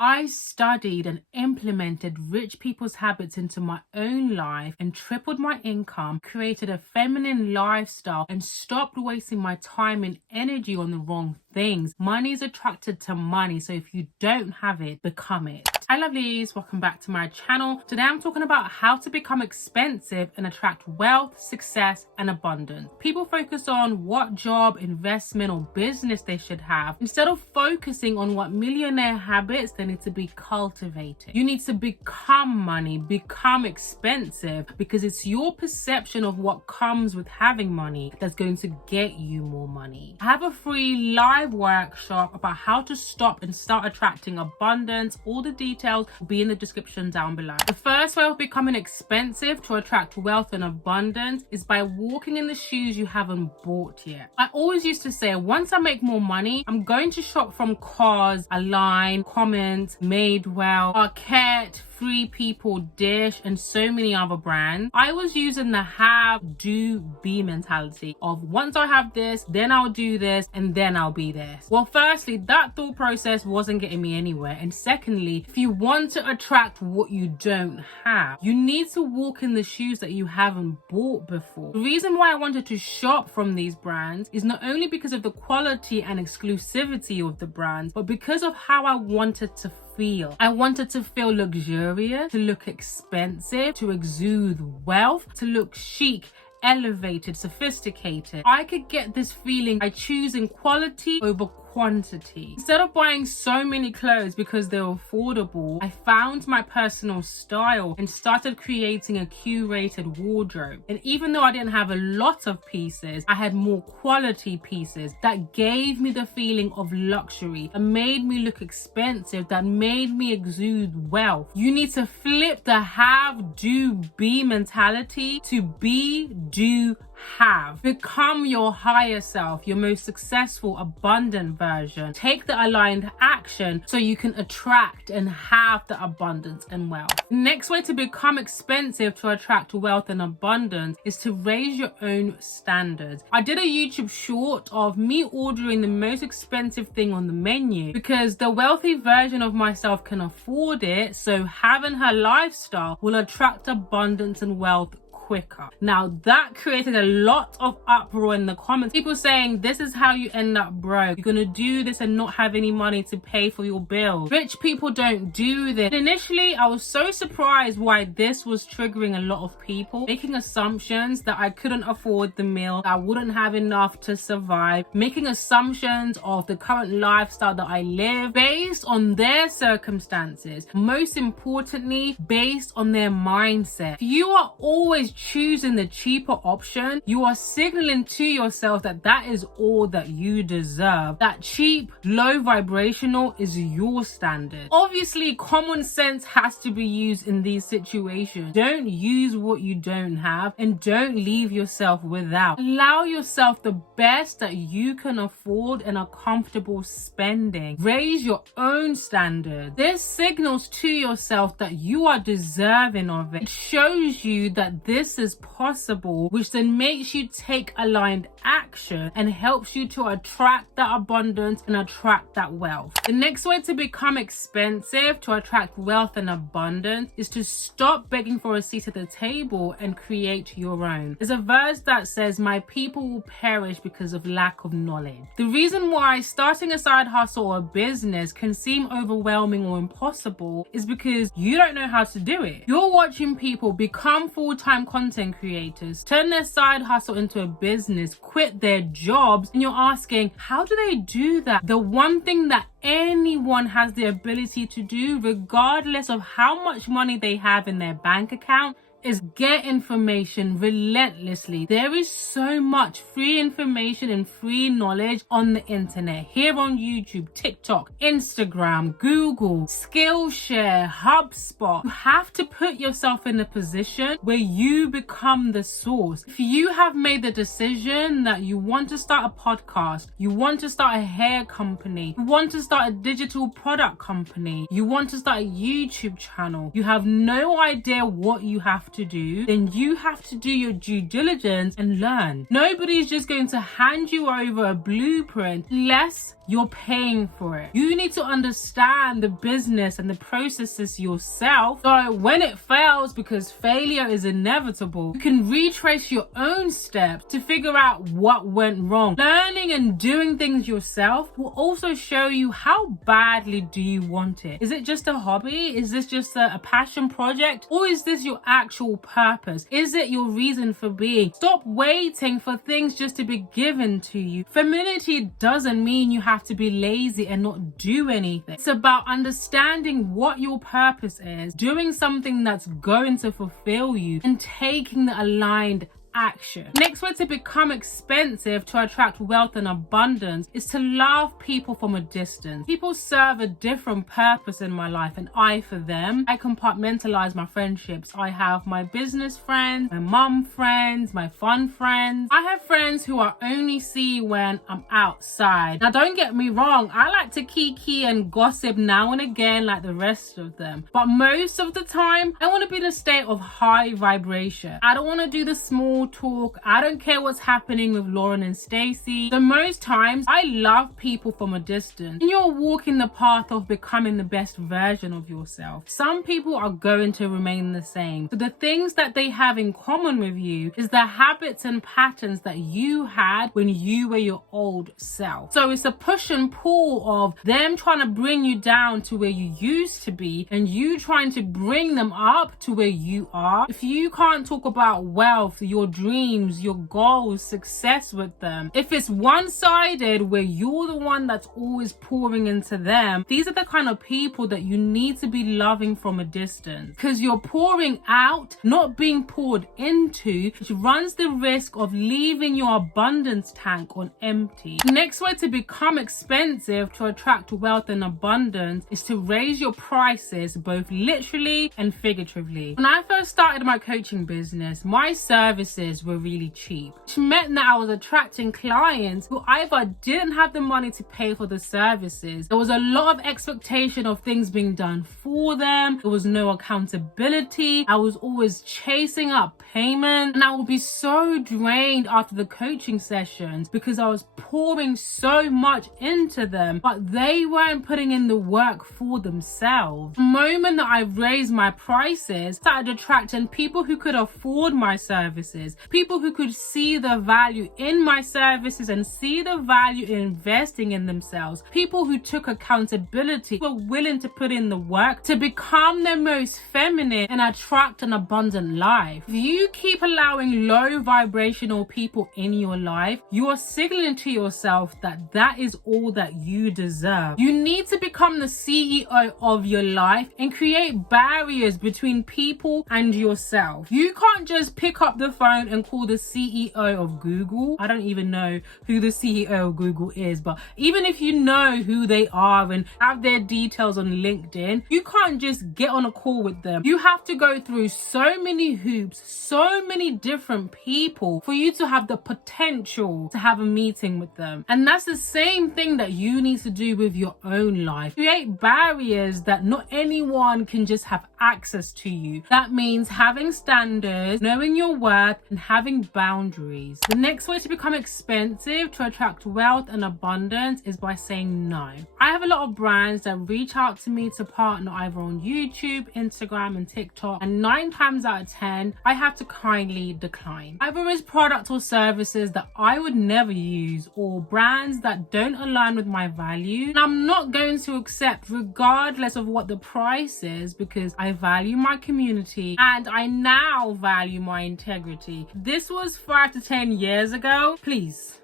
I studied and implemented rich people's habits into my own life and tripled my income, created a feminine lifestyle, and stopped wasting my time and energy on the wrong things. Money is attracted to money, so if you don't have it, become it. Hi lovelies, welcome back to my channel. Today I'm talking about how to become expensive and attract wealth, success, and abundance. People focus on what job, investment, or business they should have instead of focusing on what millionaire habits they need to be cultivating. You need to become money, become expensive, because it's your perception of what comes with having money that's going to get you more money. I have a free live workshop about how to stop and start attracting abundance. All the details will be in the description down below. The first way of becoming expensive to attract wealth and abundance is by walking in the shoes you haven't bought yet. I always used to say, once I make more money, I'm going to shop from Cars, Align, Comment, Madewell, Arquette, Free People, Dish, and so many other brands. I was using the have, do, be mentality of once I have this, then I'll do this, and then I'll be this. Well, firstly, that thought process wasn't getting me anywhere. And secondly, if you want to attract what you don't have, you need to walk in the shoes that you haven't bought before. The reason why I wanted to shop from these brands is not only because of the quality and exclusivity of the brands, but because of how I wanted to feel. I wanted to feel luxurious, to look expensive, to exude wealth, to look chic, elevated, sophisticated. I could get this feeling by choosing quality over quantity. Instead of buying so many clothes because they're affordable, I found my personal style and started creating a curated wardrobe. And even though I didn't have a lot of pieces, I had more quality pieces that gave me the feeling of luxury, that made me look expensive, that made me exude wealth. You need to flip the have, do, be mentality to be, do, have. Become your higher self, your most successful, abundant version. Take the aligned action so you can attract and have the abundance and wealth. The next way to become expensive to attract wealth and abundance is to raise your own standards. I did a YouTube short of me ordering the most expensive thing on the menu because the wealthy version of myself can afford it, so having her lifestyle will attract abundance and wealth quicker. Now that created a lot of uproar in the comments. People saying this is how you end up broke. You're gonna do this and not have any money to pay for your bills. Rich people don't do this. Initially, I was so surprised why this was triggering a lot of people, making assumptions that I couldn't afford the meal, that I wouldn't have enough to survive, making assumptions of the current lifestyle that I live based on their circumstances. Most importantly, based on their mindset. If you are always choosing the cheaper option, you are signaling to yourself that that is all that you deserve. That cheap, low vibrational is your standard. Obviously, common sense has to be used in these situations. Don't use what you don't have and don't leave yourself without. Allow yourself the best that you can afford and are comfortable spending. Raise your own standard. This signals to yourself that you are deserving of it. It shows you that this is possible, which then makes you take aligned action and helps you to attract that abundance and attract that wealth. The next way to become expensive to attract wealth and abundance is to stop begging for a seat at the table and create your own. There's a verse that says, "My people will perish because of lack of knowledge." The reason why starting a side hustle or a business can seem overwhelming or impossible is because you don't know how to do it. You're watching people become full-time content creators, turn their side hustle into a business, quit their jobs, and you're asking, how do they do that? The one thing that anyone has the ability to do, regardless of how much money they have in their bank account, is get information relentlessly. There is so much free information and free knowledge on the internet, here on YouTube, TikTok, Instagram, Google, Skillshare, HubSpot. You have to put yourself in a position where you become the source. If you have made the decision that you want to start a podcast, you want to start a hair company, you want to start a digital product company, you want to start a YouTube channel, you have no idea what you have have to do, then you have to do your due diligence and learn. Nobody's just going to hand you over a blueprint unless you're paying for it. You need to understand the business and the processes yourself, so when it fails, because failure is inevitable, you can retrace your own steps to figure out what went wrong. Learning and doing things yourself will also show you how badly do you want it. Is it just a hobby? Is this just a passion project? Or is this your actual purpose? Is it your reason for being? Stop waiting for things just to be given to you. Femininity doesn't mean you have to be lazy and not do anything. It's about understanding what your purpose is, doing something that's going to fulfill you, and taking the aligned action. Next way to become expensive to attract wealth and abundance is to love people from a distance. People serve a different purpose in my life and I for them. I compartmentalize my friendships. I have my business friends, my mum friends, my fun friends. I have friends who I only see when I'm outside. Now don't get me wrong, I like to kiki and gossip now and again like the rest of them. But most of the time, I want to be in a state of high vibration. I don't want to do the small talk. I don't care what's happening with Lauren and Stacey. So most times I love people from a distance. And you're walking the path of becoming the best version of yourself. Some people are going to remain the same. So the things that they have in common with you is the habits and patterns that you had when you were your old self. So it's a push and pull of them trying to bring you down to where you used to be and you trying to bring them up to where you are. If you can't talk about wealth, your dreams, your goals, success with them, if it's one-sided where you're the one that's always pouring into them, these are the kind of people that you need to be loving from a distance, because you're pouring out, not being poured into, which runs the risk of leaving your abundance tank on empty. The next way to become expensive to attract wealth and abundance is to raise your prices, both literally and figuratively. When I first started my coaching business, my services were really cheap, which meant that I was attracting clients who either didn't have the money to pay for the services. There was a lot of expectation of things being done for them. There was no accountability. I was always chasing up payment, and I would be so drained after the coaching sessions because I was pouring so much into them, but they weren't putting in the work for themselves. The moment that I raised my prices, started attracting people who could afford my services, people who could see the value in my services and see the value in investing in themselves, people who took accountability, were willing to put in the work to become their most feminine and attract an abundant life. If you keep allowing low vibrational people in your life, you are signaling to yourself that that is all that you deserve. You need to become the CEO of your life and create barriers between people and yourself. You can't just pick up the phone and call the CEO of Google. I don't even know who the CEO of Google is, but even if you know who they are and have their details on LinkedIn, you can't just get on a call with them. You have to go through so many hoops, so many different people for you to have the potential to have a meeting with them. And that's the same thing that you need to do with your own life. Create barriers that not anyone can just have access to you. That means having standards, knowing your worth, and having boundaries. The next way to become expensive to attract wealth and abundance is by saying no. I have a lot of brands that reach out to me to partner either on YouTube, Instagram, and TikTok, and 9 times out of 10, I have to kindly decline. Either it's products or services that I would never use, or brands that don't align with my value, and I'm not going to accept regardless of what the price is, because I value my community and I now value my integrity. This was 5 to 10 years ago. Please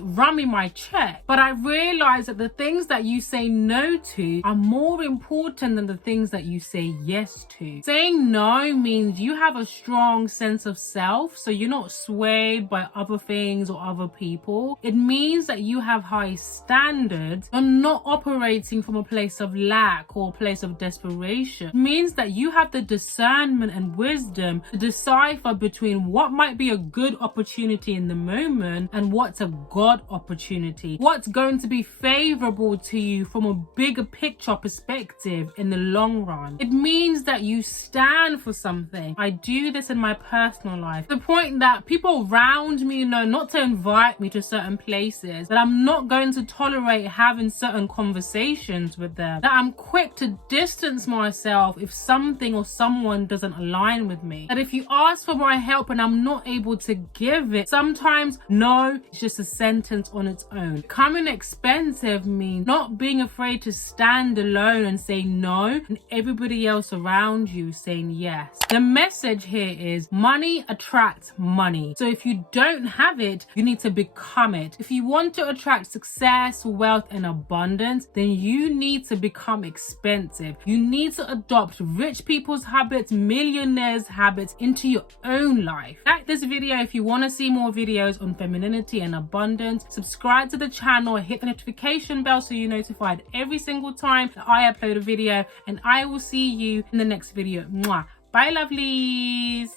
run me my check. But I realize that the things that you say no to are more important than the things that you say yes to. Saying no means you have a strong sense of self, so you're not swayed by other things or other people. It means that you have high standards. You're not operating from a place of lack or a place of desperation. It means that you have the discernment and wisdom to decipher between what might be a good opportunity in the moment and what's a God opportunity, what's going to be favorable to you from a bigger picture perspective in the long run. It means that you stand for something. I do this in my personal life. The point that people around me know not to invite me to certain places, that I'm not going to tolerate having certain conversations with them, that I'm quick to distance myself if something or someone doesn't align with me, that if you ask for my help and I'm not able to give it, sometimes no, it's just a sentence on its own. Becoming expensive means not being afraid to stand alone and say no, and everybody else around you saying yes. The message here is money attracts money. So if you don't have it, you need to become it. If you want to attract success, wealth, and abundance, then you need to become expensive. You need to adopt rich people's habits, millionaires' habits into your own life. Like this video if you want to see more videos on femininity and abundance. Subscribe to the channel, hit the notification bell so you're notified every single time that I upload a video, and I will see you in the next video. Mwah. Bye, lovelies.